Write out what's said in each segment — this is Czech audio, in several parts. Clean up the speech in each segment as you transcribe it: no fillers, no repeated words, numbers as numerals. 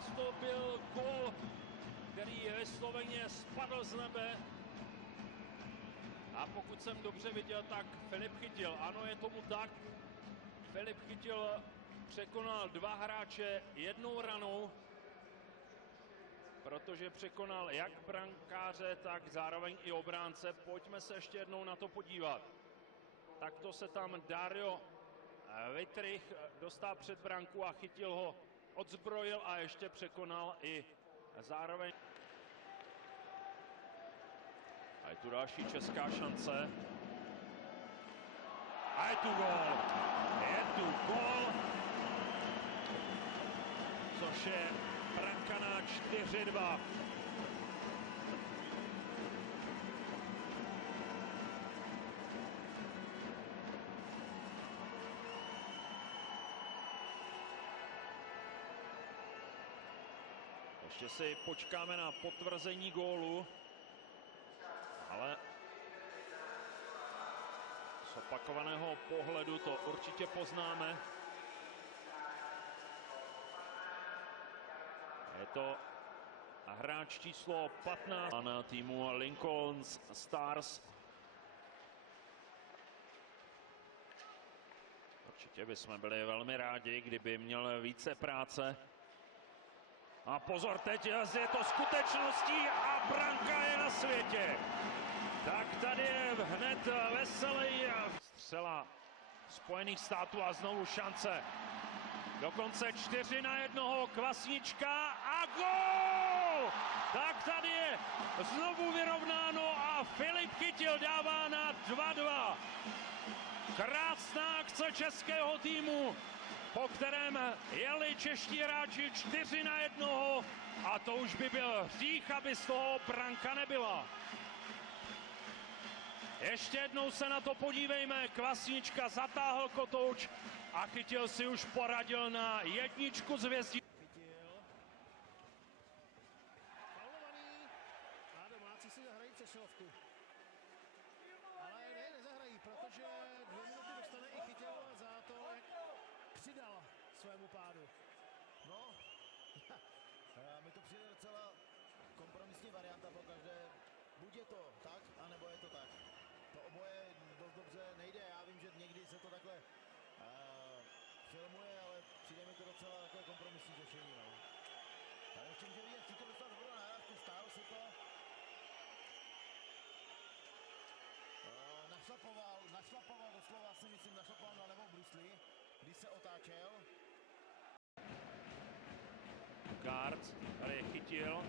nakonec to byl gól, který vysloveně spadl z nebe. A pokud jsem dobře viděl, tak Filip Chytil. Ano, je tomu tak. Filip Chytil překonal 2 hráče jednou ranou, protože překonal jak brankáře, tak zároveň i obránce. Pojďme se ještě jednou na to podívat. Takto se tam Dario Wittrich dostal před branku a Chytil ho odzbrojil a ještě překonal i zároveň. A je tu další česká šance. A je tu gól. Je tu gól. Což je branka na 4-2. Ještě si počkáme na potvrzení gólu, ale z opakovaného pohledu to určitě poznáme. Je to hráč číslo 15 na týmu Lincoln Stars. Určitě bychom byli velmi rádi, kdyby měl více práce. A pozor, teď je to skutečností a branka je na světě. Tak tady je hned veselý střela Spojených států a znovu šance. Dokonce 4-1, Kvasnička a gól! Tak tady je znovu vyrovnáno a Filip Chytil dává na 2-2. Krásná akce českého týmu, po kterém jeli čeští hráči 4-1 a to už by byl hřích, aby z toho branka nebyla. Ještě jednou se na to podívejme, Kvasnička zatáhl kotouč a Chytil si už poradil na 1 z hvězdí. Faulovaný a domácí si zahrají přesilovku. Ale ne, nezahrají, protože 2 minuty dostane i Chytil za to, jak přidal svému pádu. No, mi to přijde docela kompromisní varianta po každé. Buď je to tak, anebo je to tak. To oboje dost dobře nejde. Já vím, že někdy se to takhle filmuje, ale přijde mi to docela takové kompromisní řešení. No. Ale ještě může vidět, Chytil dostal dobrou nahrávku, stálo si to. Našlapoval doslova, si myslím, našlapoval na levou brusli, když se otáčel. Bukárc, tady je Chytil.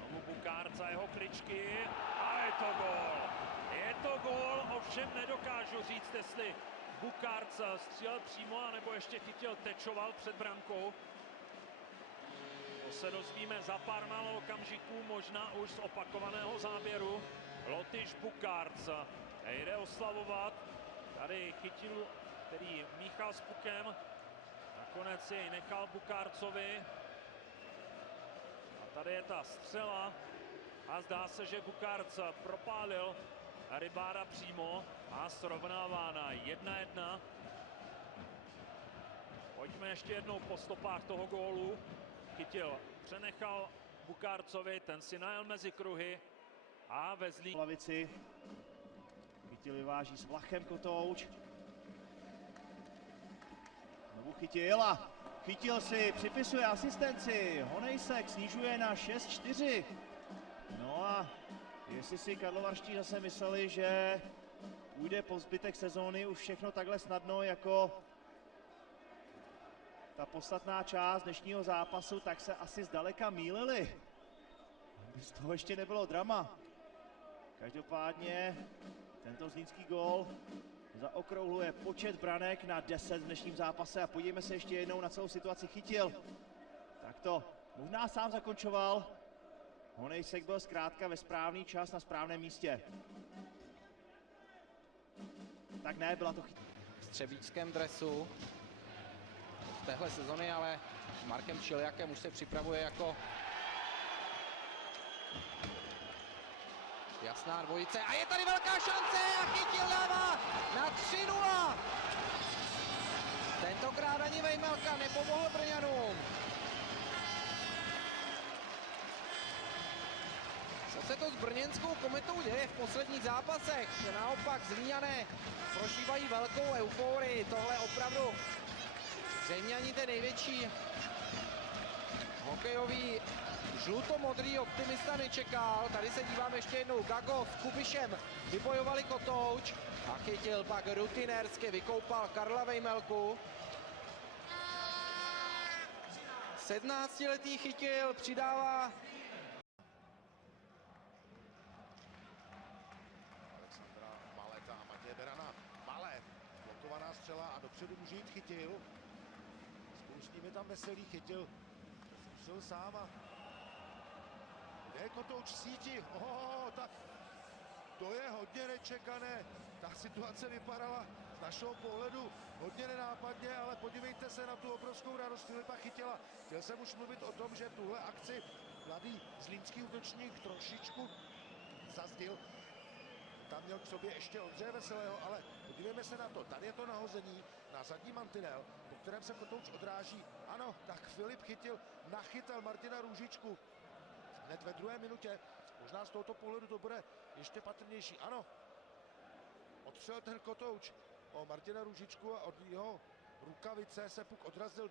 Tomu Bukárc a jeho kličky a je to gól. Je to gól, ovšem nedokážu říct, jestli Bukárc střílel přímo, anebo ještě Chytil tečoval před brankou. To se dozvíme za pár málo okamžiků, možná už z opakovaného záběru. Lotyš Bukárc jde oslavovat. Tady Chytil, který míchal s pukem. Nakonec jej nechal Bukárcovi. A tady je ta střela. A zdá se, že Bukárc propálil rybára přímo a srovnává na 1-1. Pojďme ještě jednou po stopách toho gólu. Chytil přenechal Bukárcovi, ten si najel mezi kruhy a vezli. Lavici. Chytil vyváží s Vlachem kotouč. Znovu Chytil a Chytil si připisuje asistenci. Honejsek snižuje na 6-4. No a jestli si karlovarští zase mysleli, že půjde po zbytek sezóny už všechno takhle snadno jako ta podstatná část dnešního zápasu, tak se asi zdaleka mýlili. Z toho ještě nebylo drama. Každopádně tento zlínský gól zaokrouhluje počet branek na 10 v dnešním zápase a podívejme se ještě jednou na celou situaci. Chytil. Tak to možná sám zakončoval. Honejsek byl zkrátka ve správný čas na správném místě. Tak ne, byla to chyba. V střebíčském dresu v téhle sezony, ale s Markem Čiliakem už se připravuje jako jasná dvojice. A je tady velká šance a Chytil dává na 3-0. tentokrát ani Vejmelka nepomohl Brňanům. Co se to s brněnskou Kometou děje v posledních zápasech? Naopak Zlíňané prožívají velkou euforii. Tohle opravdu zřejmě ani ten největší hokejový žlutomodrý optimista nečekal. Tady se dívám ještě jednou. Gago s Kubišem vybojovali kotouč a chytil pak rutinérsky, vykoupal Karla Vejmelku. 17letý chytil, přidává Alexandra Maleta a Matěje Berana. Malé, blokovaná střela a dopředu může jít Chytil. Spolu s ním je tam Veselý, Chytil zkusil sám a kde je Kotouč v síti? Tak to je hodně nečekané. Ta situace vypadala z našeho pohledu hodně nenápadně, ale podívejte se na tu obrovskou radost Filipa Chytila. Chtěl jsem už mluvit o tom, že v tuhle akci mladý zlínský útočník trošičku zazdil. Tam měl k sobě ještě Ondřeje Veselého, ale podívejme se na to. Tady je to nahození na zadní mantinel, po kterém se Kotouč odráží. Ano, tak Filip Chytil nachytal Martina Růžičku hned ve 2. minutě. Možná z tohoto pohledu to bude ještě patrnější. Ano, odstřelil ten Kotouč o Martina Růžičku a od jeho rukavice se puk odrazil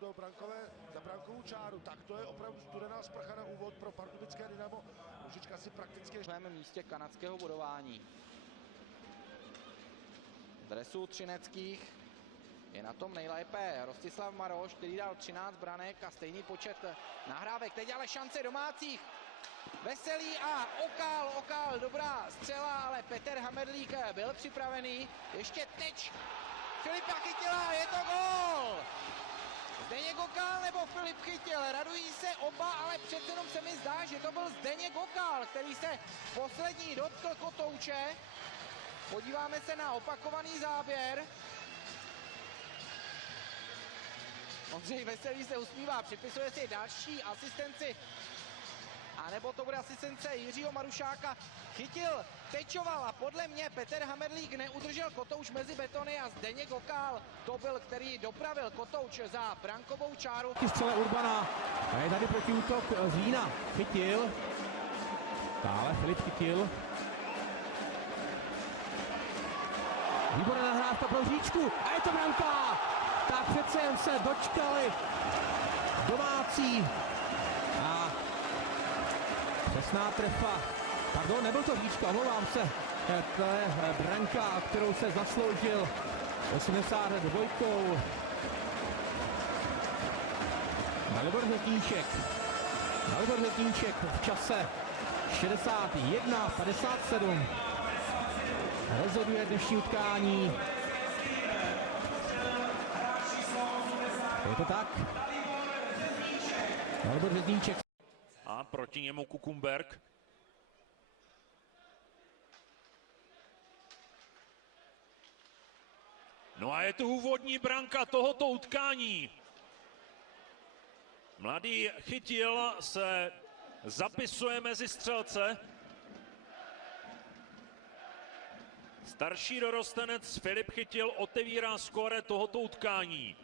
za brankovou čáru. Tak to je opravdu studená sprcha na úvod pro pardubické Dynamo. Růžička si prakticky... v svém místě kanadského bodování. V dresu třineckých je na tom nejlépe Rostislav Maroš, který dal 13 branek a stejný počet nahrávek. Teď ale šance domácích. Veselý a Okál, dobrá střela, ale Petr Hamerlík byl připravený. Ještě teď Filipa Chytila, je to gól! Zdeněk Okál nebo Filip Chytil, radují se oba, ale přece jenom se mi zdá, že to byl Zdeněk Okál, který se poslední dotkl Kotouče. Podíváme se na opakovaný záběr. Ondřej Veselý se usmívá, připisuje si další asistenci. A nebo to bude asistence Jiřího Marušáka. Chytil, tečoval a podle mě Petr Hamerlík neudržel Kotouč mezi betony a Zdeněk Okál to byl, který dopravil Kotouč za brankovou čáru. Střele Urbana a je tady protiútok Zlína. Chytil. Dále Filip Chytil. Výborná nahrávka pro Říčku a je to branka. Tak přece jen se dočkali domácí. A přesná trefa. Pardon, nebyl to Říčka, omlouvám se. To je branka, kterou se zasloužil 82. Dalibor Řetíček v čase 61:57 rozhoduje dnešní utkání. Je to tak? Dalibor Řetíček. A proti němu Kukumberg. No a je to úvodní branka tohoto utkání. Mladý Chytil se zapisuje mezi střelce. Starší dorostenec Filip Chytil otevírá skóre tohoto utkání.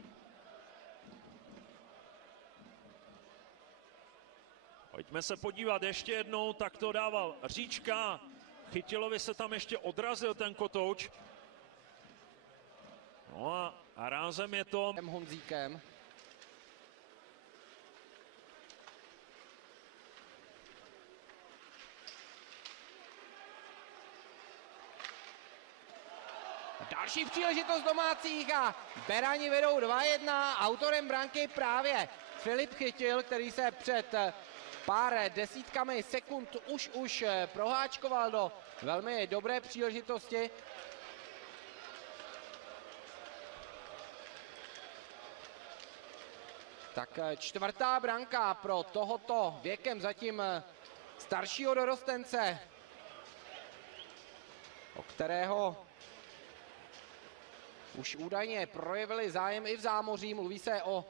Pojďme se podívat ještě jednou, tak to dával Říčka. Chytilovi se tam ještě odrazil ten Kotouč. No a rázem je to... Honzíkem. Další příležitost domácích a Berani vedou 2-1. Autorem branky právě Filip Chytil, který se před pár desítkami sekund už proháčkoval do velmi dobré příležitosti. Tak čtvrtá branka pro tohoto věkem zatím staršího dorostence, o kterého už údajně projevili zájem i v zámoří. Mluví se o